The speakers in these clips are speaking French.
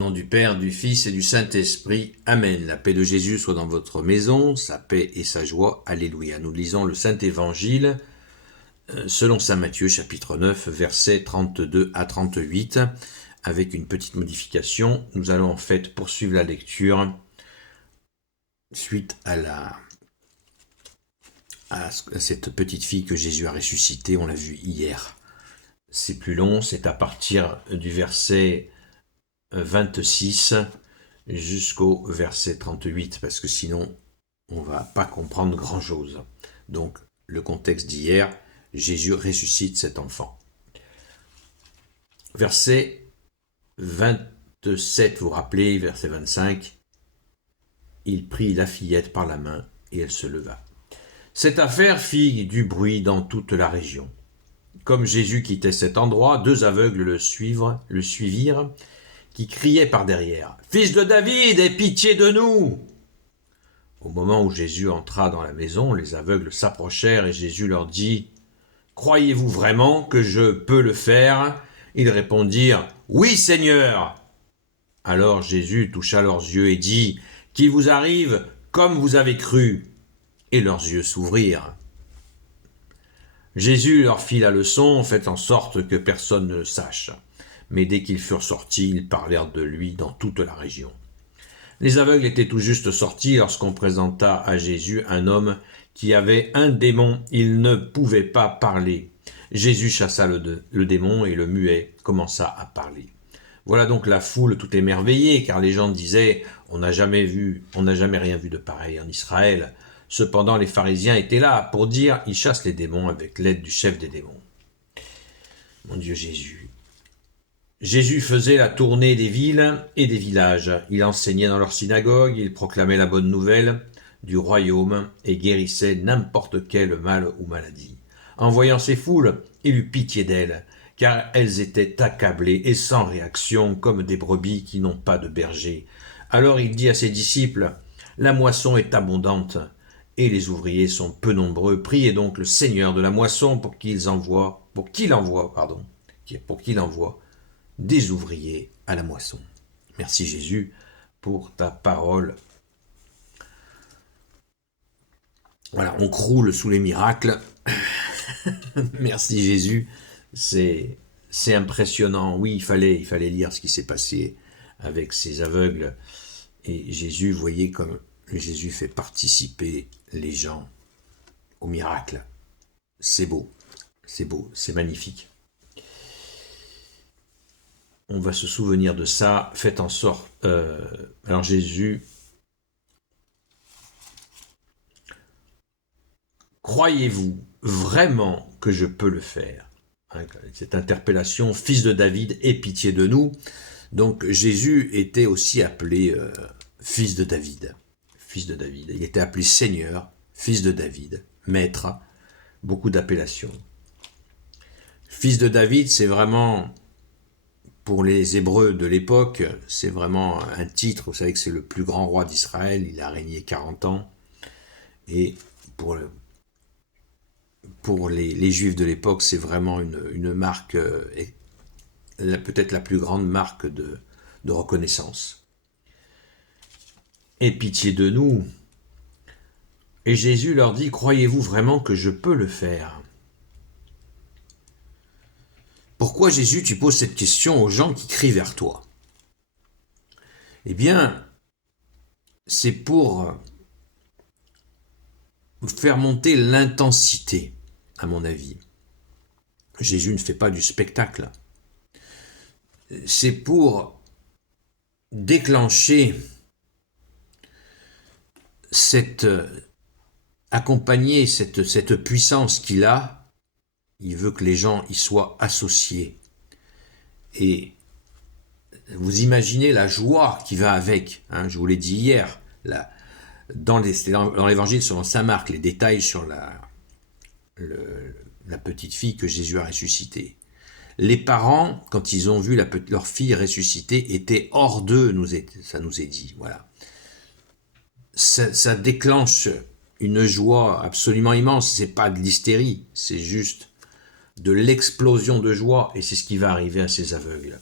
Au nom du Père, du Fils et du Saint-Esprit. Amen. La paix de Jésus soit dans votre maison, sa paix et sa joie. Alléluia. Nous lisons le Saint-Évangile selon saint Matthieu, chapitre 9, versets 32 à 38. Avec une petite modification, nous allons en fait poursuivre la lecture suite à cette petite fille que Jésus a ressuscitée. On l'a vu hier. C'est plus long, c'est à partir du verset 26 jusqu'au verset 38, parce que sinon on va pas comprendre grand chose. Donc le contexte d'hier, Jésus ressuscite cet enfant. Verset 27, vous vous rappelez, verset 25, il prit la fillette par la main et elle se leva. Cette affaire fit du bruit dans toute la région. Comme Jésus quittait cet endroit, deux aveugles le suivirent, qui criaient par derrière « Fils de David, aie pitié de nous !» Au moment où Jésus entra dans la maison, les aveugles s'approchèrent et Jésus leur dit « Croyez-vous vraiment que je peux le faire ?» Ils répondirent « Oui, Seigneur !» Alors Jésus toucha leurs yeux et dit « Qu'il vous arrive comme vous avez cru !» Et leurs yeux s'ouvrirent. Jésus leur fit la leçon, faites en sorte que personne ne le sache. Mais dès qu'ils furent sortis, ils parlèrent de lui dans toute la région. Les aveugles étaient tout juste sortis lorsqu'on présenta à Jésus un homme qui avait un démon. Il ne pouvait pas parler. Jésus chassa le démon et le muet commença à parler. Voilà donc la foule tout émerveillée, car les gens disaient « On n'a jamais rien vu de pareil en Israël ». Cependant, les pharisiens étaient là pour dire « Il chasse les démons avec l'aide du chef des démons ». Mon Dieu Jésus. Jésus faisait la tournée des villes et des villages. Il enseignait dans leurs synagogues, il proclamait la bonne nouvelle du royaume et guérissait n'importe quel mal ou maladie. En voyant ces foules, il eut pitié d'elles, car elles étaient accablées et sans réaction comme des brebis qui n'ont pas de berger. Alors il dit à ses disciples, « La moisson est abondante et les ouvriers sont peu nombreux. Priez donc le Seigneur de la moisson pour qu'il envoie des ouvriers à la moisson. » Merci Jésus pour ta parole. Voilà, on croule sous les miracles. Merci Jésus, c'est impressionnant. Oui, il fallait lire ce qui s'est passé avec ces aveugles. Et Jésus, vous voyez comme Jésus fait participer les gens au miracle. C'est beau, c'est magnifique. On va se souvenir de ça. Faites en sorte... alors Jésus... Croyez-vous vraiment que je peux le faire ? Cette interpellation, fils de David, aie pitié de nous. Donc Jésus était aussi appelé fils de David. Fils de David. Il était appelé Seigneur, fils de David, maître, beaucoup d'appellations. Fils de David, c'est vraiment, pour les Hébreux de l'époque, c'est vraiment un titre. Vous savez que c'est le plus grand roi d'Israël, il a régné 40 ans. Et pour les Juifs de l'époque, c'est vraiment une marque, peut-être la plus grande marque de reconnaissance. Aie pitié de nous. Et Jésus leur dit, croyez-vous vraiment que je peux le faire ? Pourquoi Jésus, tu poses cette question aux gens qui crient vers toi ? Eh bien, c'est pour faire monter l'intensité, à mon avis. Jésus ne fait pas du spectacle. C'est pour déclencher accompagner cette puissance qu'il a. Il veut que les gens y soient associés. Et vous imaginez la joie qui va avec. Je vous l'ai dit hier, dans l'évangile selon saint Marc, les détails sur la petite fille que Jésus a ressuscitée. Les parents, quand ils ont vu leur fille ressuscitée, étaient hors d'eux, ça nous est dit. Voilà. Ça déclenche une joie absolument immense. C'est pas de l'hystérie, c'est juste de l'explosion de joie, et c'est ce qui va arriver à ces aveugles.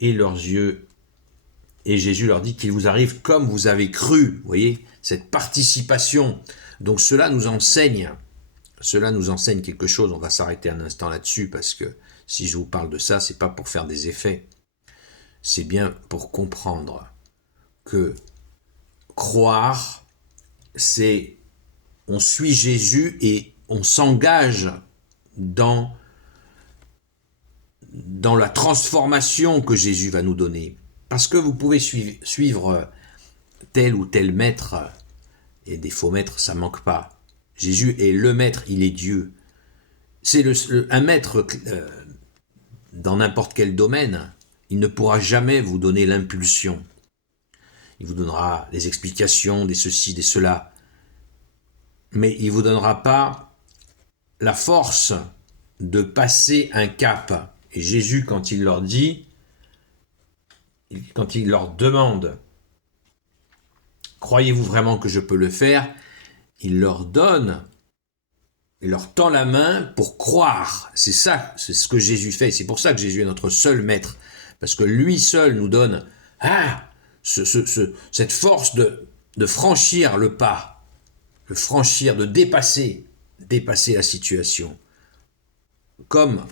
et leurs yeux. Et Jésus leur dit qu'il vous arrive comme vous avez cru. Vous voyez, cette participation. Donc cela nous enseigne quelque chose. On va s'arrêter un instant là-dessus parce que si je vous parle de ça, c'est pas pour faire des effets. C'est bien pour comprendre que croire, c'est on suit Jésus et on s'engage dans la transformation que Jésus va nous donner. Parce que vous pouvez suivre tel ou tel maître, et des faux maîtres, ça manque pas. Jésus est le maître, il est Dieu. C'est un maître dans n'importe quel domaine, il ne pourra jamais vous donner l'impulsion. Il vous donnera les explications des ceci, des cela, mais il ne vous donnera pas la force de passer un cap. Et Jésus, quand il leur demande « Croyez-vous vraiment que je peux le faire ?» Il leur tend la main pour croire. C'est ça, c'est ce que Jésus fait. C'est pour ça que Jésus est notre seul maître. Parce que lui seul nous donne cette force de franchir le pas, de dépasser la situation. Comme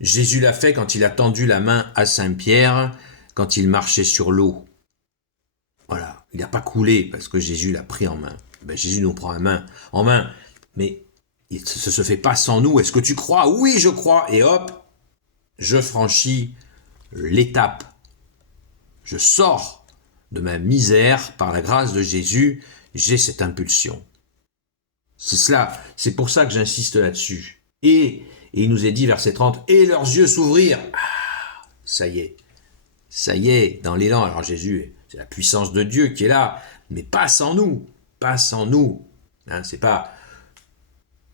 Jésus l'a fait quand il a tendu la main à Saint-Pierre, quand il marchait sur l'eau. Voilà, il n'a pas coulé parce que Jésus l'a pris en main. Jésus nous prend en main, mais ça ne se fait pas sans nous. Est-ce que tu crois? Oui, je crois. Et hop, je franchis l'étape. Je sors de ma misère par la grâce de Jésus. J'ai cette impulsion. C'est pour ça que j'insiste là-dessus. Et il nous est dit, verset 30, « Et leurs yeux s'ouvrirent. » Ça y est, dans l'élan. Alors Jésus, c'est la puissance de Dieu qui est là, mais pas sans nous. C'est pas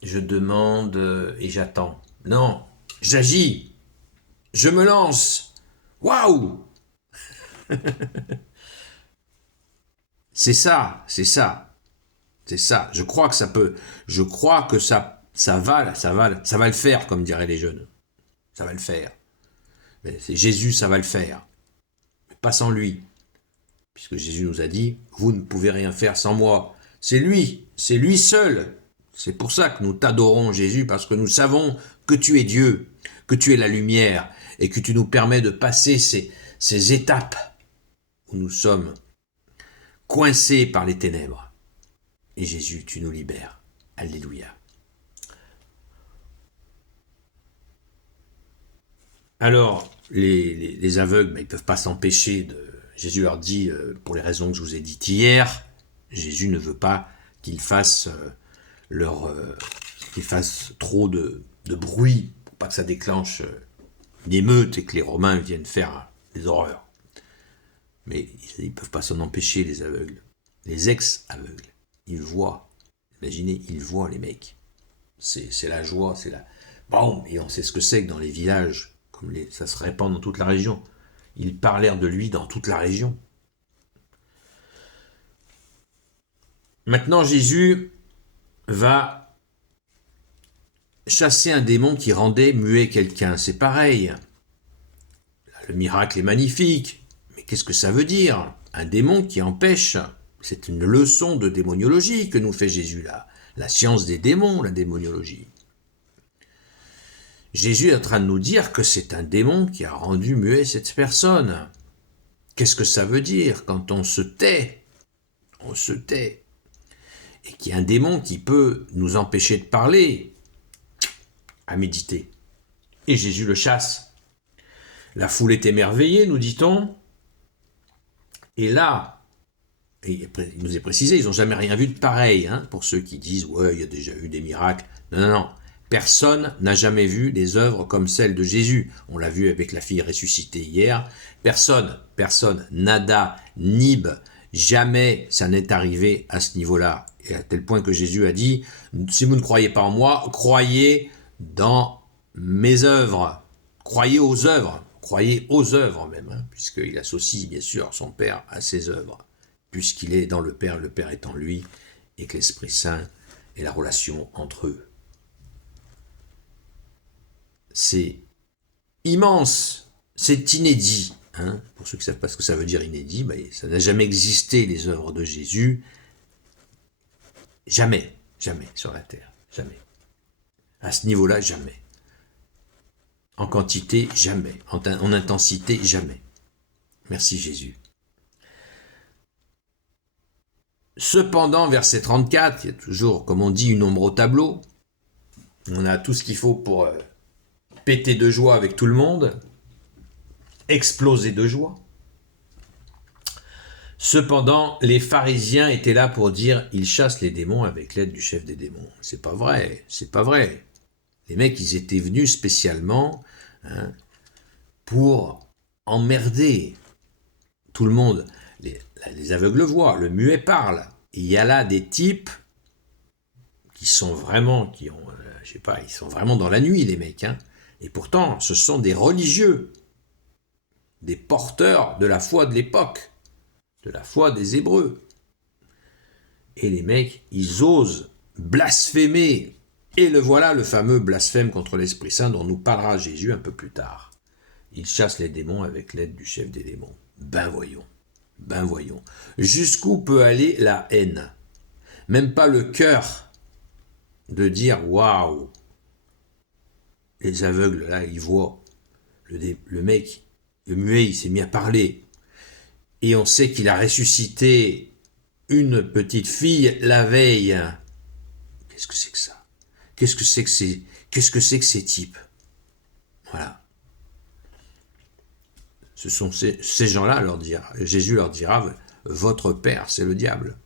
je demande et j'attends. Non, j'agis, je me lance. Waouh. C'est ça. Je crois que ça va le faire, comme diraient les jeunes. Ça va le faire. Mais c'est Jésus, ça va le faire. Mais pas sans lui. Puisque Jésus nous a dit, vous ne pouvez rien faire sans moi. C'est lui seul. C'est pour ça que nous t'adorons, Jésus, parce que nous savons que tu es Dieu, que tu es la lumière, et que tu nous permets de passer ces étapes où nous sommes coincés par les ténèbres. Et Jésus, tu nous libères. Alléluia. Alors, les aveugles, ils ne peuvent pas s'empêcher de... Jésus leur dit, pour les raisons que je vous ai dites hier, Jésus ne veut pas qu'ils fassent trop de bruit, pour pas que ça déclenche une émeute et que les Romains viennent faire des horreurs. Mais ils ne peuvent pas s'en empêcher, les aveugles. Les ex-aveugles, ils voient. Imaginez, ils voient les mecs. C'est la joie, c'est la... Bon, et on sait ce que c'est que dans les villages, ça se répand dans toute la région. Ils parlèrent de lui dans toute la région. Maintenant, Jésus va chasser un démon qui rendait muet quelqu'un. C'est pareil. Le miracle est magnifique. Mais qu'est-ce que ça veut dire? Un démon qui empêche. C'est une leçon de démoniologie que nous fait Jésus là. La science des démons, la démoniologie. Jésus est en train de nous dire que c'est un démon qui a rendu muet cette personne. Qu'est-ce que ça veut dire quand on se tait? On se tait. Et qu'il y a un démon qui peut nous empêcher de parler, à méditer. Et Jésus le chasse. La foule est émerveillée, nous dit-on. Et là, il nous est précisé, ils n'ont jamais rien vu de pareil, pour ceux qui disent « ouais, il y a déjà eu des miracles ». Non. Personne n'a jamais vu des œuvres comme celles de Jésus. On l'a vu avec la fille ressuscitée hier. Personne, nada, nib, jamais ça n'est arrivé à ce niveau-là. Et à tel point que Jésus a dit, si vous ne croyez pas en moi, croyez dans mes œuvres. Croyez aux œuvres même, puisqu'il associe bien sûr son Père à ses œuvres, puisqu'il est dans le Père est en lui, et que l'Esprit Saint est la relation entre eux. C'est immense, C'est inédit. Pour ceux qui ne savent pas ce que ça veut dire inédit, ça n'a jamais existé, les œuvres de Jésus. Jamais, jamais sur la terre. Jamais. À ce niveau-là, jamais. En quantité, jamais. En intensité, jamais. Merci Jésus. Cependant, verset 34, il y a toujours, comme on dit, une ombre au tableau. On a tout ce qu'il faut pour péter de joie avec tout le monde, exploser de joie. Cependant, les pharisiens étaient là pour dire « ils chassent les démons avec l'aide du chef des démons ». C'est pas vrai, c'est pas vrai. Les mecs, ils étaient venus spécialement pour emmerder tout le monde. Les aveugles voient, le muet parle. Et il y a là des types qui sont vraiment, ils sont vraiment dans la nuit, les mecs. Et pourtant, ce sont des religieux, des porteurs de la foi de l'époque, de la foi des Hébreux. Et les mecs, ils osent blasphémer. Et le voilà, le fameux blasphème contre l'Esprit Saint dont nous parlera Jésus un peu plus tard. Il chasse les démons avec l'aide du chef des démons. Ben voyons. Jusqu'où peut aller la haine? Même pas le cœur de dire waouh. Les aveugles là, ils voient. Le mec, le muet, il s'est mis à parler. Et on sait qu'il a ressuscité une petite fille la veille. Qu'est-ce que c'est que ça? Qu'est-ce que c'est que ces types? Voilà. Ce sont ces gens-là, Jésus leur dira, votre père, c'est le diable.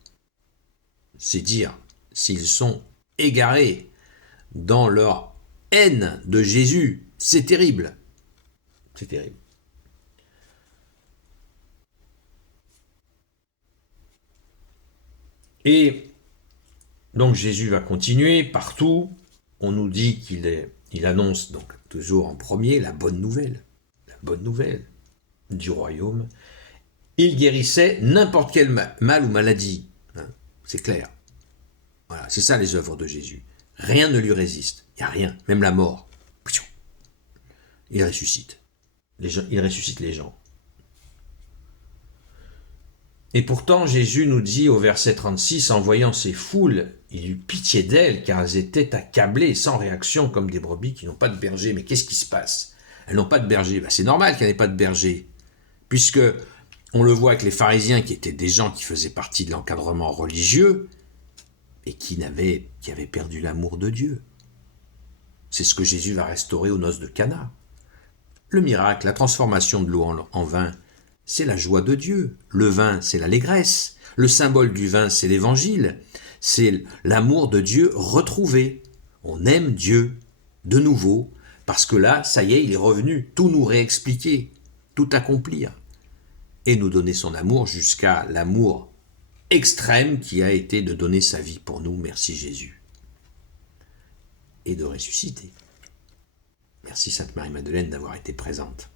C'est dire s'ils sont égarés dans leur haine de Jésus. C'est terrible. C'est terrible. Et donc Jésus va continuer partout. On nous dit qu'il annonce donc toujours en premier la bonne nouvelle du royaume. Il guérissait n'importe quel mal ou maladie. C'est clair. Voilà, c'est ça les œuvres de Jésus. Rien ne lui résiste. Il n'y a rien, même la mort. Il ressuscite. Il ressuscite les gens. Et pourtant, Jésus nous dit au verset 36, en voyant ces foules, il eut pitié d'elles, car elles étaient accablées, sans réaction, comme des brebis qui n'ont pas de berger. Mais qu'est-ce qui se passe? Elles n'ont pas de berger. C'est normal qu'elles n'aient pas de berger, puisque on le voit avec les pharisiens, qui étaient des gens qui faisaient partie de l'encadrement religieux, et qui avaient perdu l'amour de Dieu. C'est ce que Jésus va restaurer aux noces de Cana. Le miracle, la transformation de l'eau en vin, c'est la joie de Dieu. Le vin, c'est l'allégresse. Le symbole du vin, c'est l'évangile. C'est l'amour de Dieu retrouvé. On aime Dieu de nouveau, parce que là, ça y est, il est revenu, tout nous réexpliquer, tout accomplir, et nous donner son amour jusqu'à l'amour extrême qui a été de donner sa vie pour nous, merci Jésus, et de ressusciter. Merci Sainte Marie-Madeleine d'avoir été présente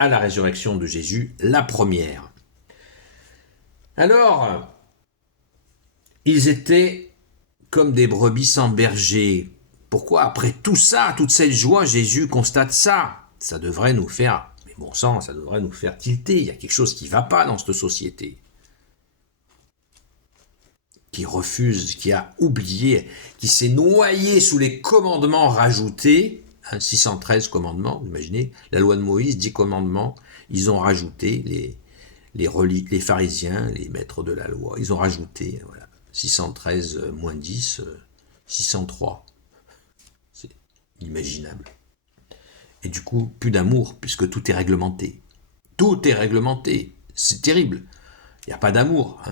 à la résurrection de Jésus, la première. Alors, ils étaient comme des brebis sans berger. Pourquoi, après tout ça, toute cette joie, Jésus constate ça? Ça devrait nous faire, mais bon sang, ça devrait nous faire tilter. Il y a quelque chose qui ne va pas dans cette société. Qui refuse, qui a oublié, qui s'est noyé sous les commandements rajoutés, 613 commandements, vous imaginez, la loi de Moïse, 10 commandements, ils ont rajouté, les pharisiens, les maîtres de la loi, ils ont rajouté, voilà, 613 moins 10, 603. C'est inimaginable. Et du coup, plus d'amour, puisque tout est réglementé. Tout est réglementé, c'est terrible. Il n'y a pas d'amour.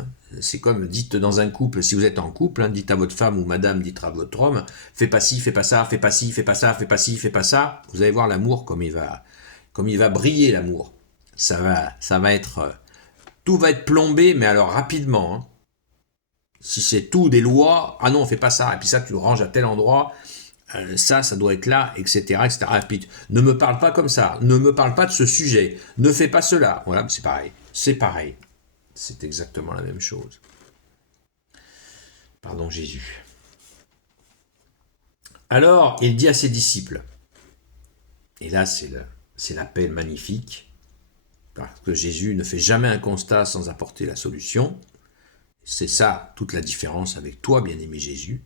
C'est comme, dites dans un couple, si vous êtes en couple, dites à votre femme ou madame, dites à votre homme, fais pas ci, fais pas ça, fais pas ci, fais pas ça, fais pas ci, fais pas ça. Vous allez voir l'amour comme il va briller, l'amour. Ça va être, tout va être plombé, mais alors rapidement. Si c'est tout des lois, ah non, fais pas ça, et puis ça tu le ranges à tel endroit, ça doit être là, etc., etc. Et puis, ne me parle pas comme ça, ne me parle pas de ce sujet, ne fais pas cela. Voilà, c'est pareil. C'est exactement la même chose. Pardon Jésus. Alors, il dit à ses disciples, et là c'est c'est l'appel magnifique, parce que Jésus ne fait jamais un constat sans apporter la solution. C'est ça toute la différence avec toi, bien-aimé Jésus.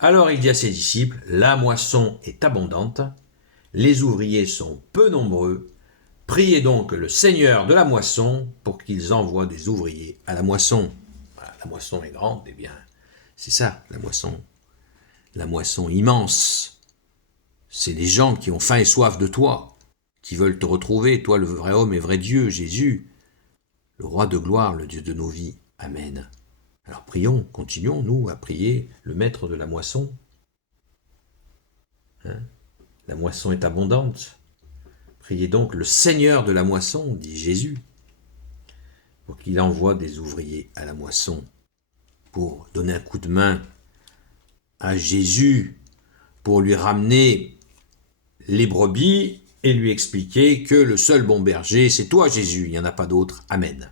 Alors il dit à ses disciples, la moisson est abondante, les ouvriers sont peu nombreux, priez donc le Seigneur de la moisson pour qu'ils envoient des ouvriers à la moisson. Voilà, la moisson est grande, eh bien, c'est ça, la moisson. La moisson immense. C'est les gens qui ont faim et soif de toi, qui veulent te retrouver, toi le vrai homme et vrai Dieu, Jésus, le roi de gloire, le Dieu de nos vies. Amen. Alors prions, continuons, nous, à prier le maître de la moisson. La moisson est abondante. Priez donc le Seigneur de la moisson, dit Jésus, pour qu'il envoie des ouvriers à la moisson, pour donner un coup de main à Jésus, pour lui ramener les brebis et lui expliquer que le seul bon berger, c'est toi Jésus, il n'y en a pas d'autre. Amen.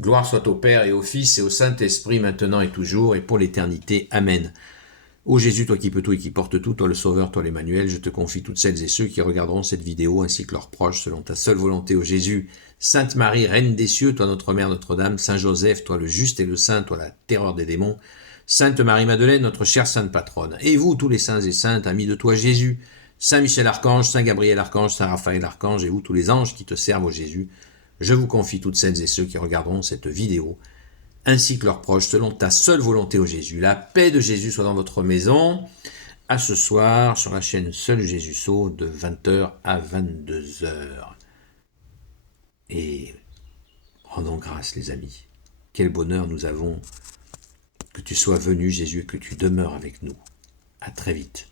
Gloire soit au Père et au Fils et au Saint-Esprit, maintenant et toujours, et pour l'éternité. Amen. Ô Jésus, toi qui peux tout et qui portes tout, toi le Sauveur, toi l'Emmanuel, je te confie toutes celles et ceux qui regarderont cette vidéo, ainsi que leurs proches, selon ta seule volonté, ô Jésus. Sainte Marie, Reine des cieux, toi notre Mère, Notre-Dame, Saint Joseph, toi le juste et le saint, toi la terreur des démons, Sainte Marie-Madeleine, notre chère Sainte Patronne, et vous, tous les saints et saintes, amis de toi Jésus, Saint Michel Archange, Saint Gabriel Archange, Saint Raphaël Archange, et vous, tous les anges qui te servent, ô Jésus, je vous confie toutes celles et ceux qui regarderont cette vidéo, ainsi que leurs proches, selon ta seule volonté, ô Jésus. La paix de Jésus soit dans votre maison. À ce soir, sur la chaîne Seul Jésus Sauve, de 20h à 22h. Et rendons grâce, les amis. Quel bonheur nous avons que tu sois venu, Jésus, et que tu demeures avec nous. À très vite.